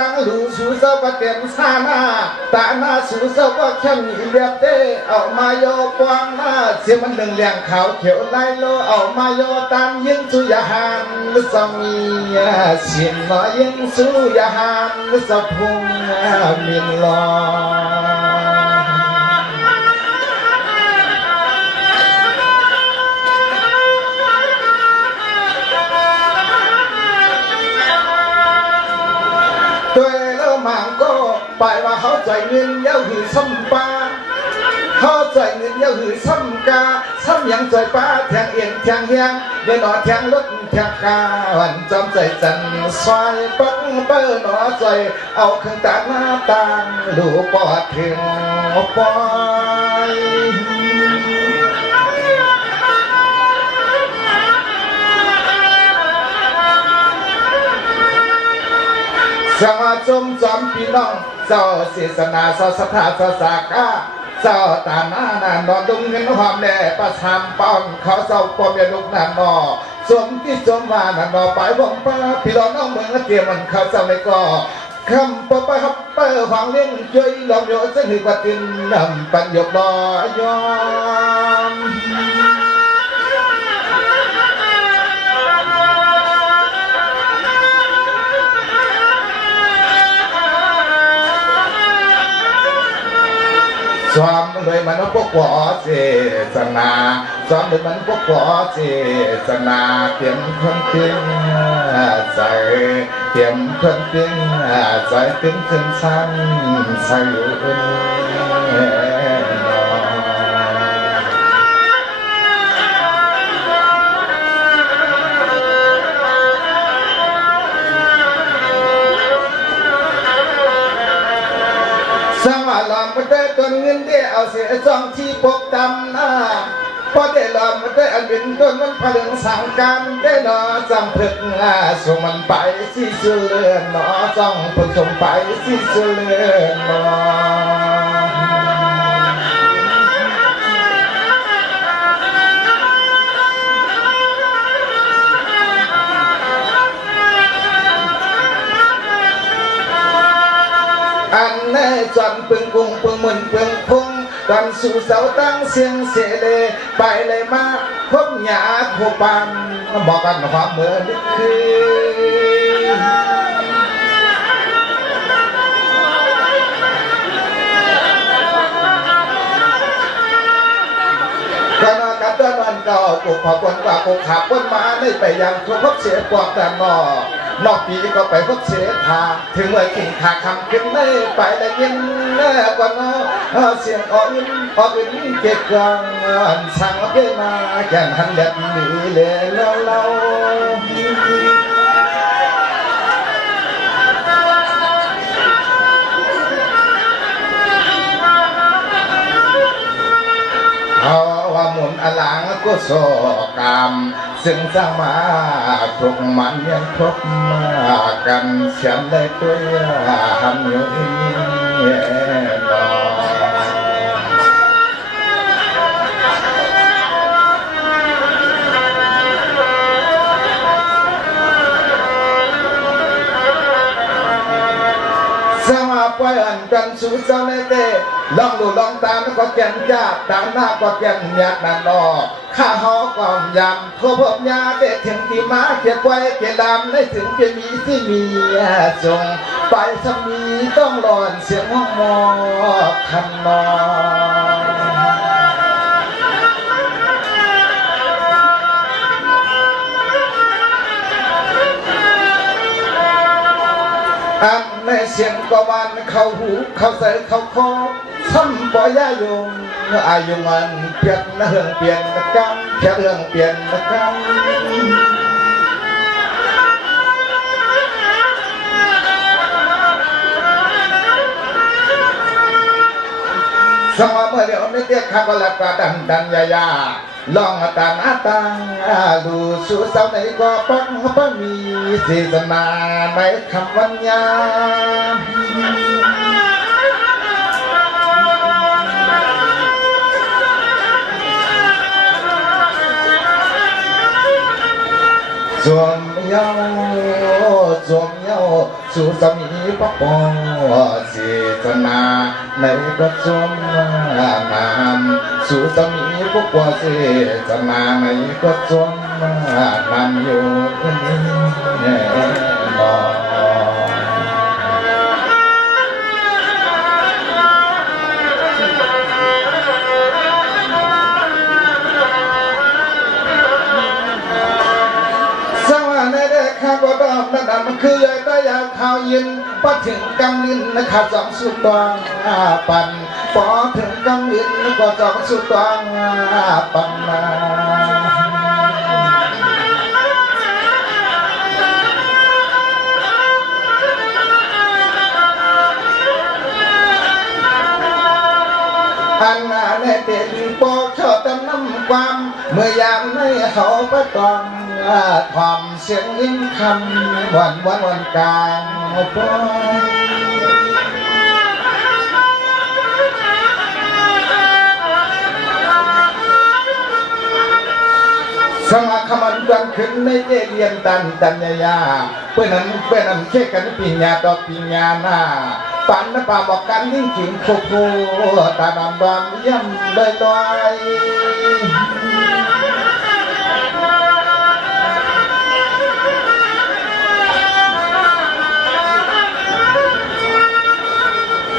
tăng lũ sú sâu và tiền xa na tạ na sú sâu và khem nhị liệp tê ở ma yo quang na xiêm ăn đừng lèng khảo kiểu lai lô ở ma yo tan yên su ya han song mi xiêm nó yên su ya han sập hung miền lo mạng cô bài và họ dạy nguyên nhau hử xâm ba họ dạy nguyên nhau hử xâm ca xâm yang dạy ba thang yên thang hiang để nó thang lúc thang ca hoàn trong dạy dần xoay bắc bơ nó dạy ao khăn tán tàng lũ bỏ thiền bói Sama chom chom pinong sao si sana sao sát tha sao sa ca sao ta na na nọ dung nhân hòm lệ pa tham ponเขาsao pom ya lúc na nọ chomที่ชมว่าna nọไปบ่งป้าพี่น้องเมืองเตรียมมันเขาsaoไม่ก็คำปะปะฮับเปอร์ฟังเลี้ยงช่วยลองโยจะหือกว่าตินนำปัญญกดอยอมซ้อมเลยมันพวกหัวเจสนาซ้อมเลยมันพวกหัวเจสนาเตรียมคนตึงใส่เตรียมคนตึงใส่ตึงขึ้นชั้นใส่สมาลอมมันได้ต้นเงินได้เอาเสียจองที่ปกดำนะพอได้ลอมมันได้อันเป็นต้นมันพลังสังการได้หนอจำพึกส่งมันไปที่เสื่อหนอจ้องพึกส่งไปที่เสื่อหนออันแน่จอนปึงกุ้งปึงมึนปึงพุงตอนสู่เสาตั้งเสียงเสเลไปเลยมาพบหยาโคปันบอกกันความเหมือนคือก็นอนกับต้นวันเก่าปลูกผักบนว่าปลูกขับต้นมาได้ไปยังทั่วพบเสียปวดแต่นอกปีก็ไปพบเสียทาถึงเมื่อกิ่งขาคำขึ้นได้ไปได้ยินกว่าน้อเสียงอ่อนเก็บกลางสั่งเพื่อมาแก่นหันเด็ดหนีเลยเล่าเอาว่าหมุนอลังก็โศกรรมซึ่งสมาทุกมันยังพบมากันฉันได้ตัวทำอยู่นอสมาปล่อยอันกันสู่เจ้าในเตลองดูลองตามก็แก่นจ้าตามหน้าก็แก่นหยาดนันดอข้าหอก่อนยำทั่วพบยาเด็ดถึงที่มาเก็บไว้เก็บดำได้ถึงจะมีที่มีจงไปสมีต้องรอนเสียงห้องมอคันนออันในเสียงกวันเข้าหูเข้าใส่เข้าคอซ้ำบ่ยายงอายุมันเปลี่ยนเรื่องเปลี่ยนกันแค่เรื่องเปลี่ยนกันสมัยเมื่อเดี๋ยวไม่เตี้ยข้าก็แล้วก็ดันยาลองตาหน้าตังดูสู่เสาไหนก็ปังมีสีสนาในคำวันยาจวมเย้า สุสมีพระปอเสสนาในกระทรวงนามสุสมีพระปอเสสนาในกระทรวงนามอยู่นี่นอข้าก็ดอกนั่นมันคือยายตายาข้าวยินพอถึงกำลินนะครับสองสุดตองปั่นพอถึงกำลินก็สองสุดตองปั่นมาอันนั้นเป็นปอกชอตน้ำความเมื่อยามในเขาประตองความเสียงยิ้มคำวันกลางปอยสมาคมันกันขึ้นในเจเรียนตันยาเพื่อนนั้นเชื่อกันปิญญาต่อปิญญาหน้าปันป่าบอกกันยิ่งจริงโคโคตาดำดำย่ำเลยตัว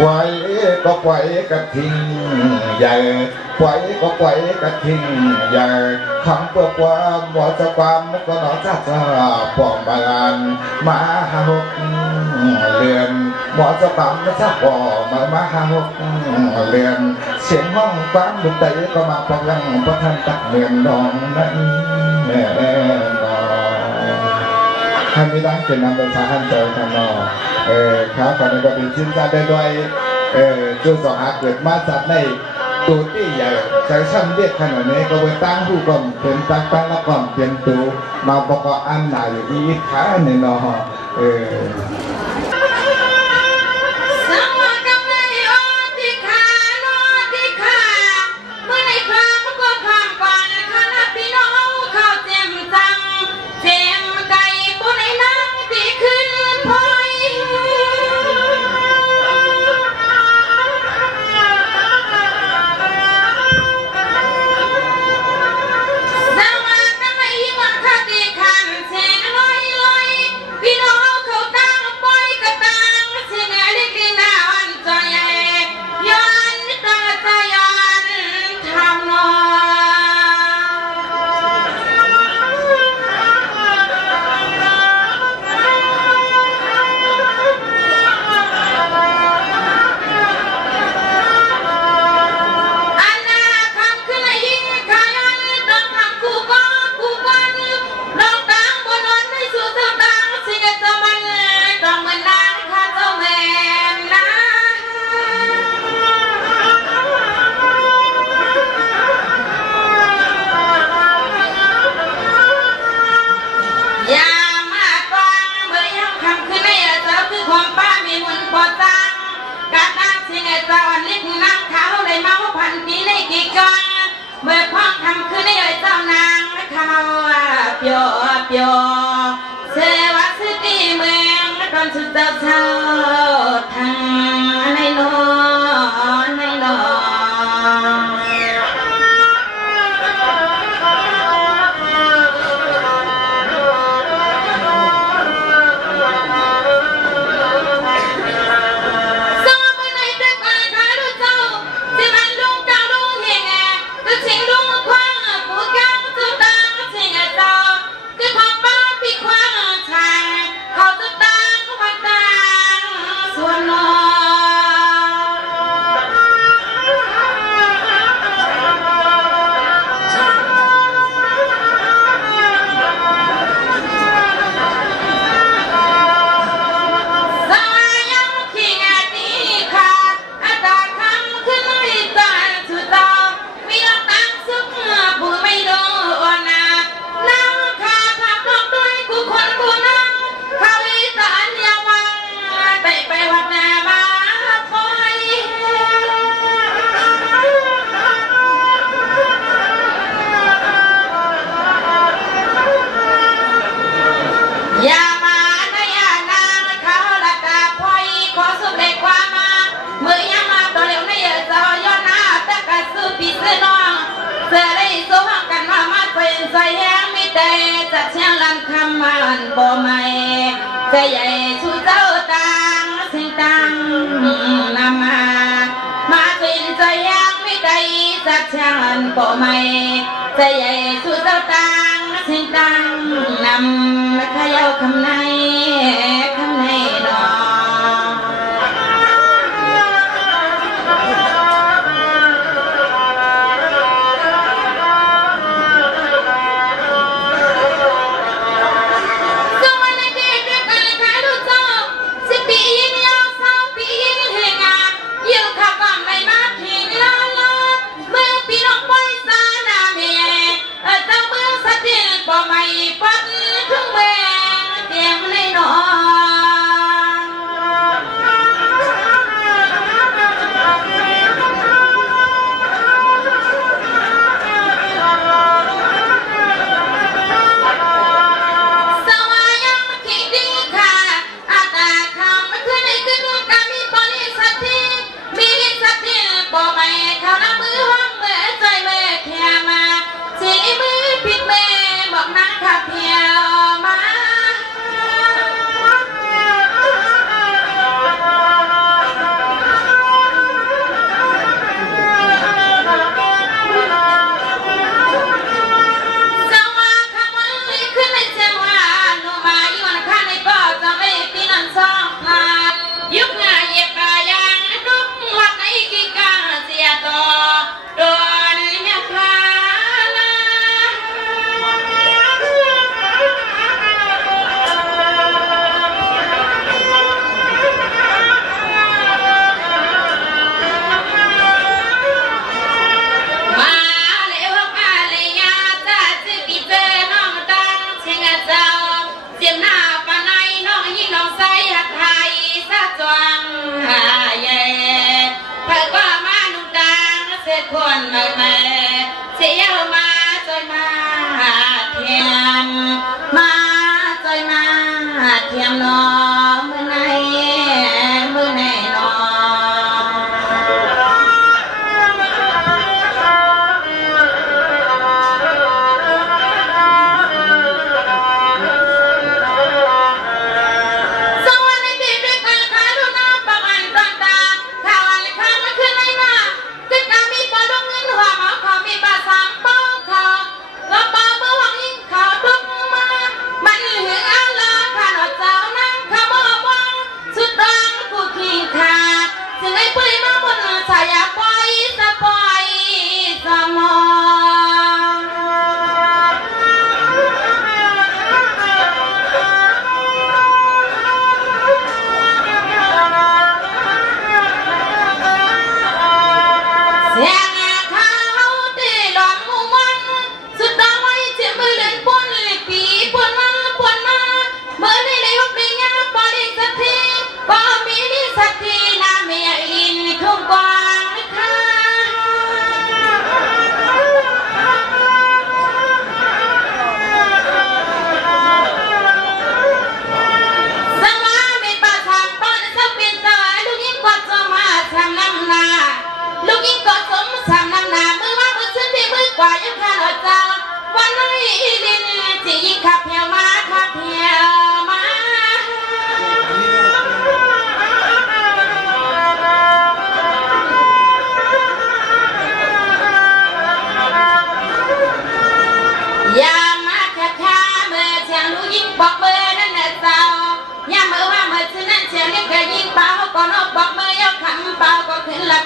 ปล่อยก็ปล่อยกระทิ้งใหญ่ปล่อยก็ปล่อยกระทิ้งใหญ่คำตัวความหมอจะความก็นอจะปอมบาลานมาหกเรือนหมอจะปั๊มจะปอมาหกเรือนเสียงห้องฟังดุใจก็มาพลังพระท่านตักเมียนนองนั้นแน่นอนให้มีดังเป็นนำไปสาหันเจอทางนอครับตอนนี้ก็เป็นชิ้นการได้ด้วยจุดสองหาเกิดมาจากในตัวที่ใหญ่ใช้ช่างเรียกขนาดนี้ก็ไปตั้งผู้กองเป็นตั้งแล้วก่อนเป็นตัวมาประกอบอันไหนอีกขาหนึ่งเนาะพี่น้องเขาตั้งปล่อย มันบ่ไม่ใจใหญ่สู้เจ้าต่างสิ่งต่างนำมาเป็นใจยังไม่ได้สักชาติบ่ไม่ใจใหญ่สู้เจ้าต่างสิ่งต่างนำมาเขย่าคำในนอคนมาเสียมาจอยมาเทียมมาจอยมาเทียมนอเมื่อไหนนอ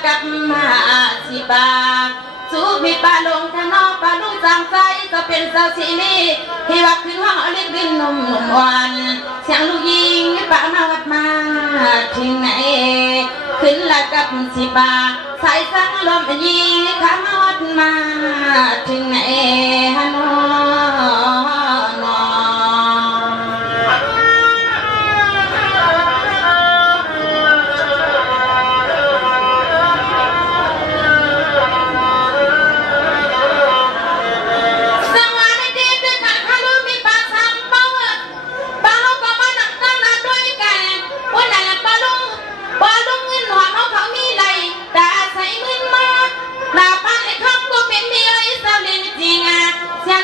กับมาสิบาสู้มีปลาลงทางนอกปลาลุงจางใจก็เป็นสาวสีนี้ที่วักขึ้นห้องเล็กดินนุ่มวันเสียงลูกยิงปลามาวัดมาถึงไหนขึ้นละกับสิบาสายสังลมยิงข้ามวัดมาถึงไหนฮานอนอเสียง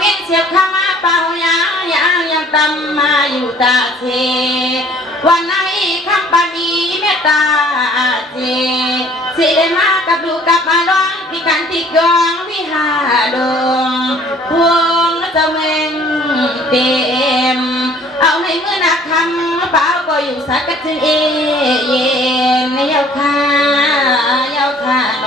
เวียนเสียบข้ามาเป่ายายังตำมาอยู่ตาเทวันไหนคำปานีเมตตาเจสิได้มากับดูกับมาร้องพิการติดยองวิหาดงพวงเจ้าเมงเต็มเอาในมือหนักคำเปล่าก็อยู่สักกะจึงเย็นเยาค่ะน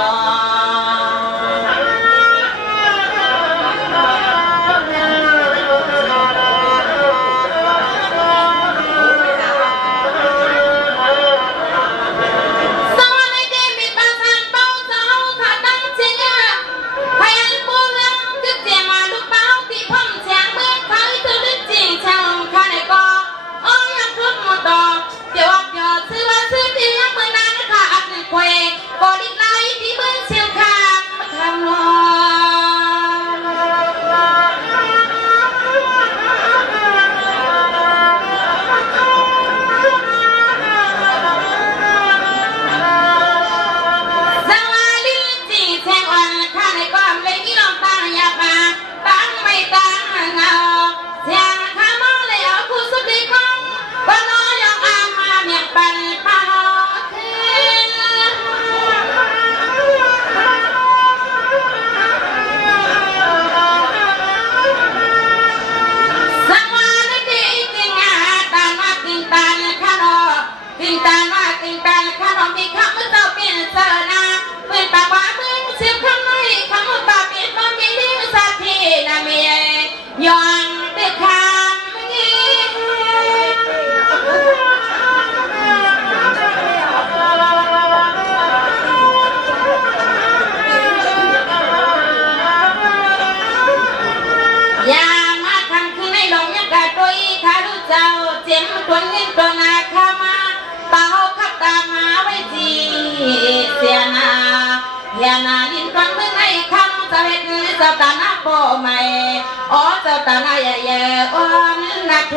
อเจ้าตาหน้าใหญ่ๆอ้อนนักโท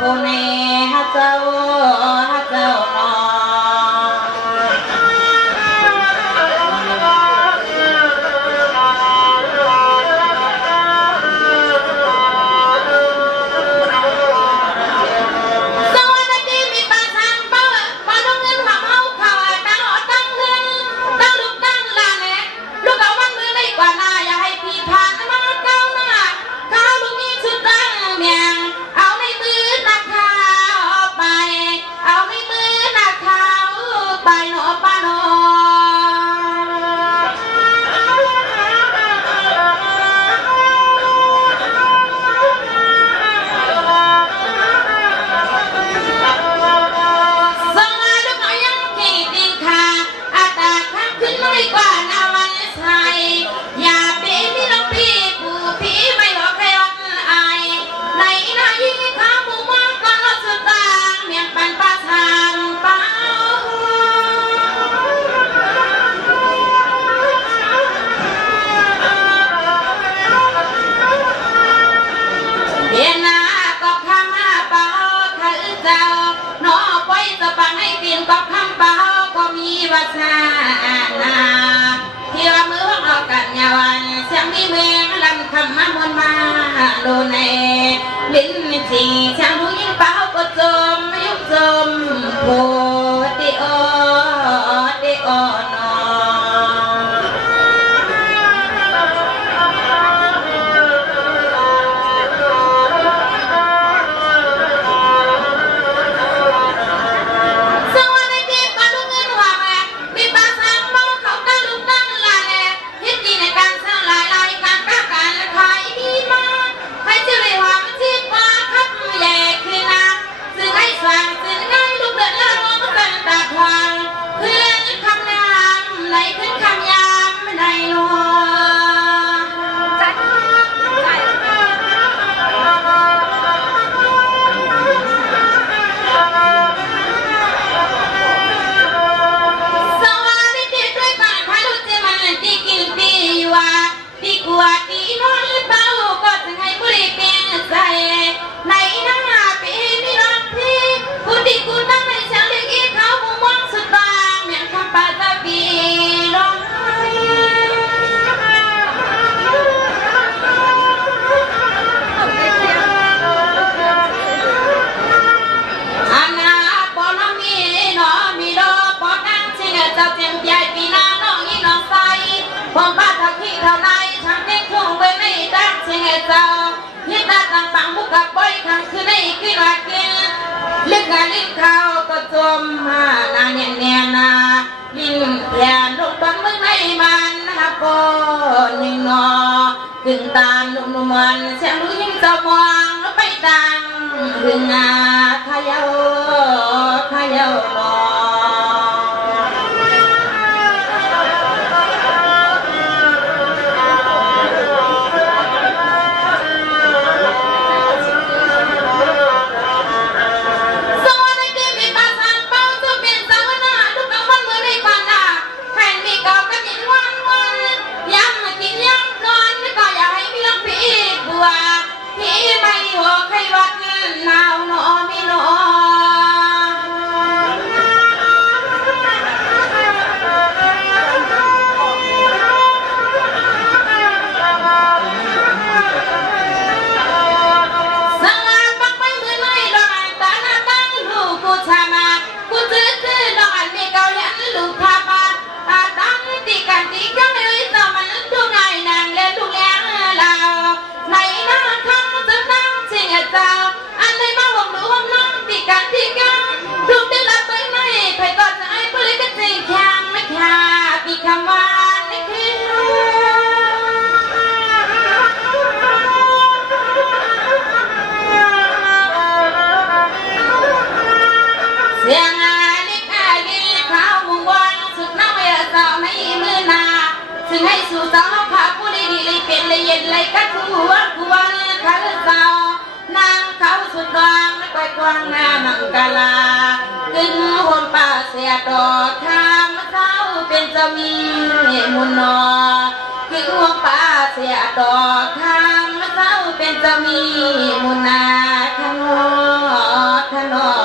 ผู้ในฮักเจ้านอ đồ này lính gì sang núi những báo có dôm giúp dôm hồ đi ô nó ฮิตาต่างปังบุกกับบ่อยครั้งคือในกินว่ากินลึกงานลิ้นข้าวก็จมมานาเนียนเนียนาลิ้นแย่ลูกตอนมึงให้มันฮับปนหนึ่งนอกึ่งตามนุ่มๆมันเสียงลูกยิ้มเจ้ามองแล้วไปตังถึงอาขยาวรอเลยกัดหัวกวนเขาเศร้านางเขาสุดดองไปกวางหน้ามังกลาขึ้นห่มป่าเสียดอกทางเท้าเป็นเจ้ามีมุนนอขึ้นห่มป่าเสียดอกทางเท้าเป็นเจ้ามีมุนนาขนอ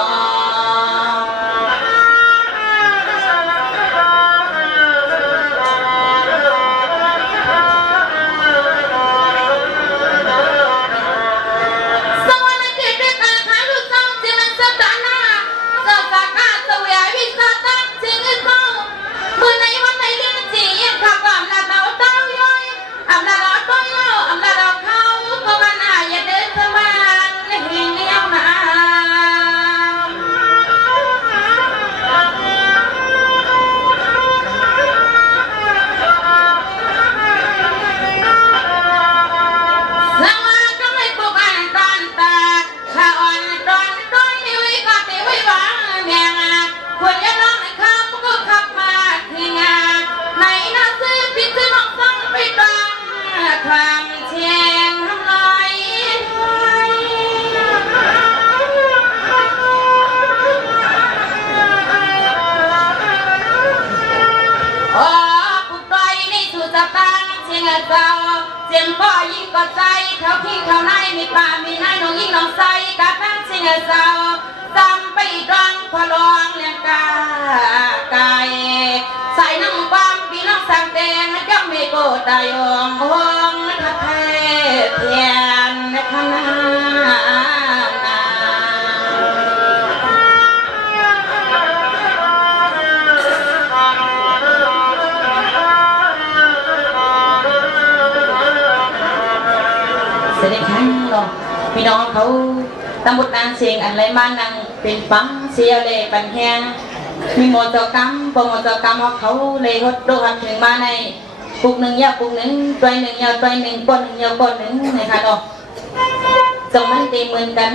เสียงพ่อยิ่งกอดใจเขาขี้เขาในมีป่ามีนายน้องยิ่งน้องใสกะทั้งเสียงเศร้าจำไปดองพอลองเลี้ยงกายใส่น้ำความพี่น้องสังแดงก็ไม่โกรธได้องห่วงทักแท้เพียนขนาเสด็จขันเนาะพี่น้องเขาตำบลนางเสียงอันไรมานังเป็นฟังเสียเลยปันแหงมีหมดจกรรมปงหมดจกรรมเขาเลยหดโดนถึงมาในปุกหนึ่งยาวปุกหนึ่งตัวหนึ่งยาวตัวหนึ่งก้นหนึ่งยาวก้นหนึ่งนะคะเนาะส่งมันตีเหมือนกัน